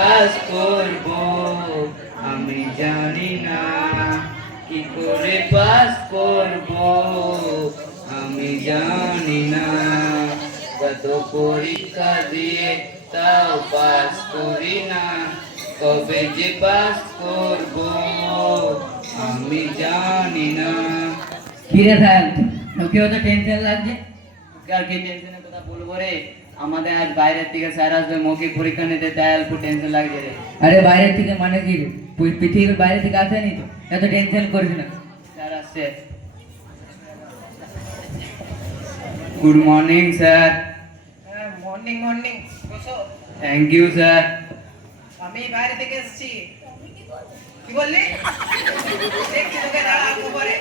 Pass করব আমি জানি না, কি করে পাস করব আমি জানি না, কত পরীক্ষা দিয়ে তাও পাস করি না, কবে যে পাস করব আমি জানি না। কিরে স্যার, তোকেও তো টেনশন লাগছে। আর কি টেনশনের কথা বলবো রে? আমাদের আজ বাইরের থেকে স্যার আসবে মৌখিক পরীক্ষা নিতে, তাই অল্প টেনশন লাগছে রে। আরে বাইরের থেকে মানে কি রে? পৃথিবীর বাইরে থেকে আসেনি তো, এত টেনশন করিস না। স্যার আসছে। Good morning sir. Morning morning, বসো। Thank you sir. আমি বাইরে থেকে এসেছি। কি বললি? দেখছি তোকে, দাঁড়া উপরে।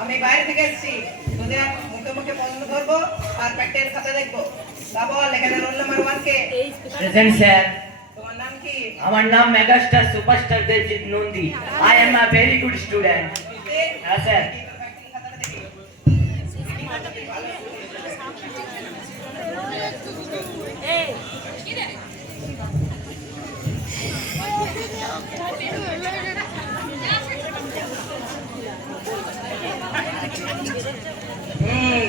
আমি বাইরে থেকে এসেছি, তোদের মুখে মুখে প্রশ্ন ধরবো আর প্র্যাকটিক্যাল খাতা দেখবো। তা বল, এখানে রোল নাম্বার 1 কে? Present sir. তোমার নাম কি? আমার নাম megastar superstar Debjit Nandi. I am a very good student. হ্যাঁ স্যার। প্র্যাকটিক্যাল খাতাটা দেখি।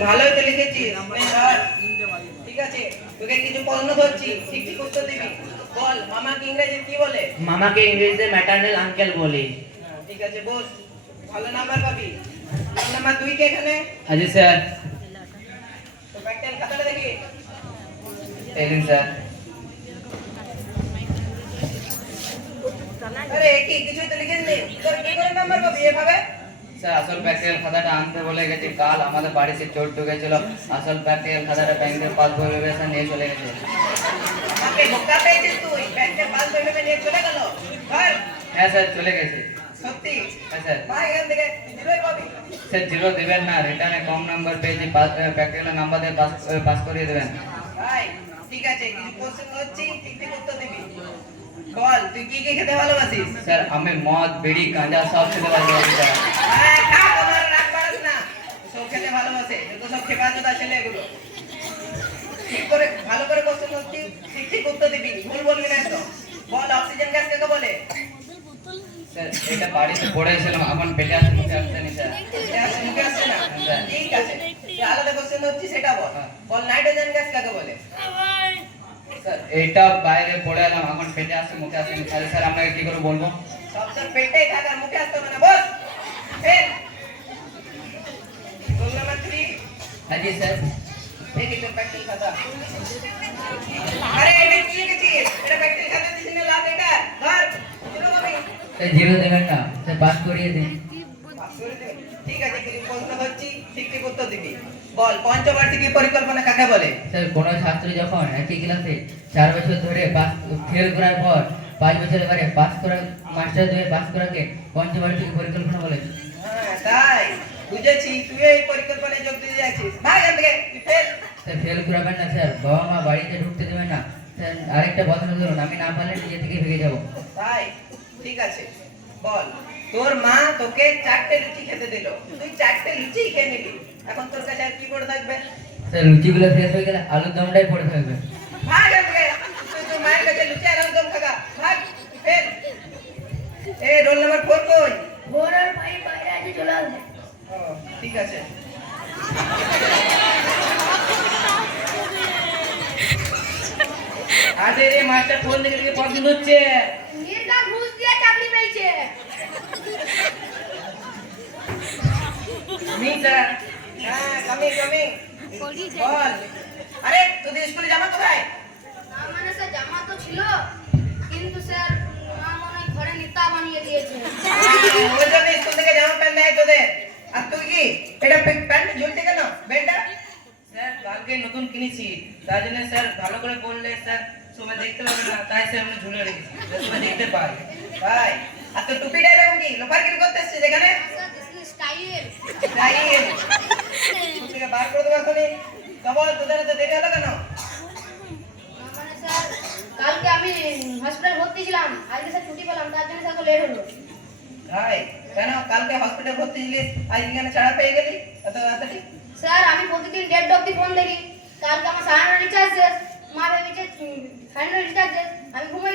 ভালোই তো লিখেছিস। ঠিক আছে, তোকে কিছু প্রশ্ন ধরছি, ঠিক ঠিক উত্তর দিবি। বল, মামাকে ইংরেজিতে কি বলে? মামাকে ইংরেজিতে ম্যাটারনাল আঙ্কেল বলে। ঠিক আছে, বস। ভালো নাম্বার পাবি। রোল নাম্বার 2 কে এখানে? আজি স্যার। তো প্র্যাকটিক্যাল খাতাটা দেখি। এই দিন স্যার। আরে কি কিছুই তো লিখিস নি, তোর কি করে নাম্বার পাবি এভাবে? স্যার আসল প্র্যাকটিক্যাল খাতাটা আনতে বলে গেছি, কাল আমাদের বাড়িতে চোর ঢুকেছিল। আসল প্র্যাকটিক্যাল খাতাটা ব্যাংকের পাসবই ভেবে নিয়ে চলে গেছে। আমাকে বোকা পেয়েছিস তুই? ব্যাংকের পাস বই ভেবে নিয়ে চলে গেল? ধর। হ্যাঁ স্যার, চলে গেছে। সত্যি? হ্যাঁ স্যার। ভাই এখান থেকে জিরোই পাবি। স্যার জিরো দেবেন না, রিটার্নে কম নাম্বার পেয়েছি, প্র্যাকটিক্যাল নাম্বার দিয়ে পাস করিয়ে দেবেন। ভাই ঠিক আছে, কিছু কোশ্চেন হচ্ছে, ঠিক ঠিক উত্তর দিবি। বল, তুই কি কি খেতে ভালোবাসিস? স্যার আমি মদ বিড়ি গাঁজা সব খেতে ভালোবাসি স্যার। হ্যাঁ, খা, তোমার রাগ বাড়াস না। সব খেতে ভালোবাসে, যত সব খেপাচোদা ছেলে এগুলো। ঠিক করে ভালো করে কোশ্চেন হচ্ছে, ঠিক ঠিক উত্তর দিবি, ভুল বলবি না তো। বল, অক্সিজেন গ্যাস কাকে বলে? স্যার এটা বাড়িতে পড়েছিলাম, এখন পেটে আসতে মুখে আসছে না স্যার। গ্যাস মুখে আসছে না? হ্যাঁ। ঠিক আছে, যে আলাদা কোশ্চেন হচ্ছে সেটা বল। হ্যাঁ। বল, নাইট্রোজেন গ্যাস কাকে বলে? স্যার এইটা বাইরে পড়ে এলাম, এখন পেটে আসছে মুখে আসছে না। তাহলে স্যার আপনাকে কি করে বলবো? সব তোর পেটেই থাক, আর মুখে আসতে হবে না। বস। ফেল। Roll number 3। হ্যাঁ জি স্যার। দেখি তোর প্র্যাকটিক্যাল খাতা। আরে এটা কি লিখেছিস? এটা প্র্যাকটিক্যাল খাতা দিছিস না, লাভ এটা। ধর, জিরো পাবি। স্যার জিরো দেবেন না, স্যার পাস করিয়ে দিন। পাস করে দে। ঠিক আছে, কিছু প্রশ্ন হচ্ছি, ঠিক ঠিক উত্তর দিবি। বল, পঞ্চবার্ষিকী পরিকল্পনা কাকে বলে? স্যার কোনো ছাত্র যখন একই ক্লাসে 4 বছর ধরে পাস ফেল করার পর 5 বছর এবারে পাস করা মাস্টার ধরে পাস করাকে পঞ্চবার্ষিক পরিকল্পনা বলে। হ্যাঁ, তাই বুঝেছি, তুই এই পরিকল্পনায় যোগ দিতে যাচ্ছিস। ভাগ এখান থেকে, তুই ফেল। স্যার ফেল করাবেন না স্যার, বাবা মা বাড়িতে ঢুকতে দেবেন না স্যার। আরেকটা কথা ধরুন, আমি না পারলে নিজে থেকে ভেগে যাবো। তাই ঠিক আছে, বল, তোর মা তোকে 4টে লুচি খেতে দিল, তুই 4টে লুচি খেয়ে নিবি, এখন তোর কাছে আর কি পড়ে থাকবে? স্যার লুচিগুলো শেষ হয়ে গেলে আলুর দমটাই পড়ে থাকবে। ভাগ এখান থেকে, তুই তোর মায়ের কাছে লুচি আর আলুর দম খাগা। ভাগ, তুই ফেল। এই রোল নাম্বার 4 কই? বাইরে আছে, চলে আসবে। ও, ঠিক আছে। আরে রে মাস্টার ফোন দেখে দেখে পছন্দ হচ্ছে। নির্গা ঘুষ দিয়ে চাকরি পেয়েছে। Me sir. হ্যাঁ, কামিং কামিং। বল, আরে তোদের স্কুলে জামা কোথায়? না মানে স্যার, জামা তো ছিল, কিন্তু স্যার মা মনে হয় ঘরে নেতা বানিয়ে দিয়েছে। ওই জন্য স্কুল থেকে জামা প্যান্ট দেয় তোদের। আর তুই কি এটা প্যান্ট ঝুলছে কেন বেলটা? স্যার কালকে নতুন কিনেছি, তার জন্য স্যার ভালো করে বললে স্যার সবাই দেখতে পাবে না, তাই স্যার আমি ঝুলে রেখেছি যাতে সবাই দেখতে পায়। ভাই, আর তোর টুপিটা এরকম কি লোফারগিরি করতে এসছিস এখানে? Sir this is style. Style. School থেকে বার করে দেবো এখনই। তা বল, তোদের এত দেরি হলো কেন? না মানে স্যার, কালকে আমি হসপিটাল ভর্তি ছিলাম, আজকে স্যার ছুটি পেলাম, তার জন্য স্যার লেট হলো। ভাই, কেন কালকে হসপিটাল ভর্তি ছিলিস, আজ এখানে ছাড়া পেয়ে গেলি এত তাড়াতাড়ি? স্যার আমি প্রতিদিন 1:30 অবধি ফোন দেখি, কালকে আমার সারানো রিচার্জ শেষ, মা ভেবেছে ফাইনাল রিচার্জ আমি ঘুমাই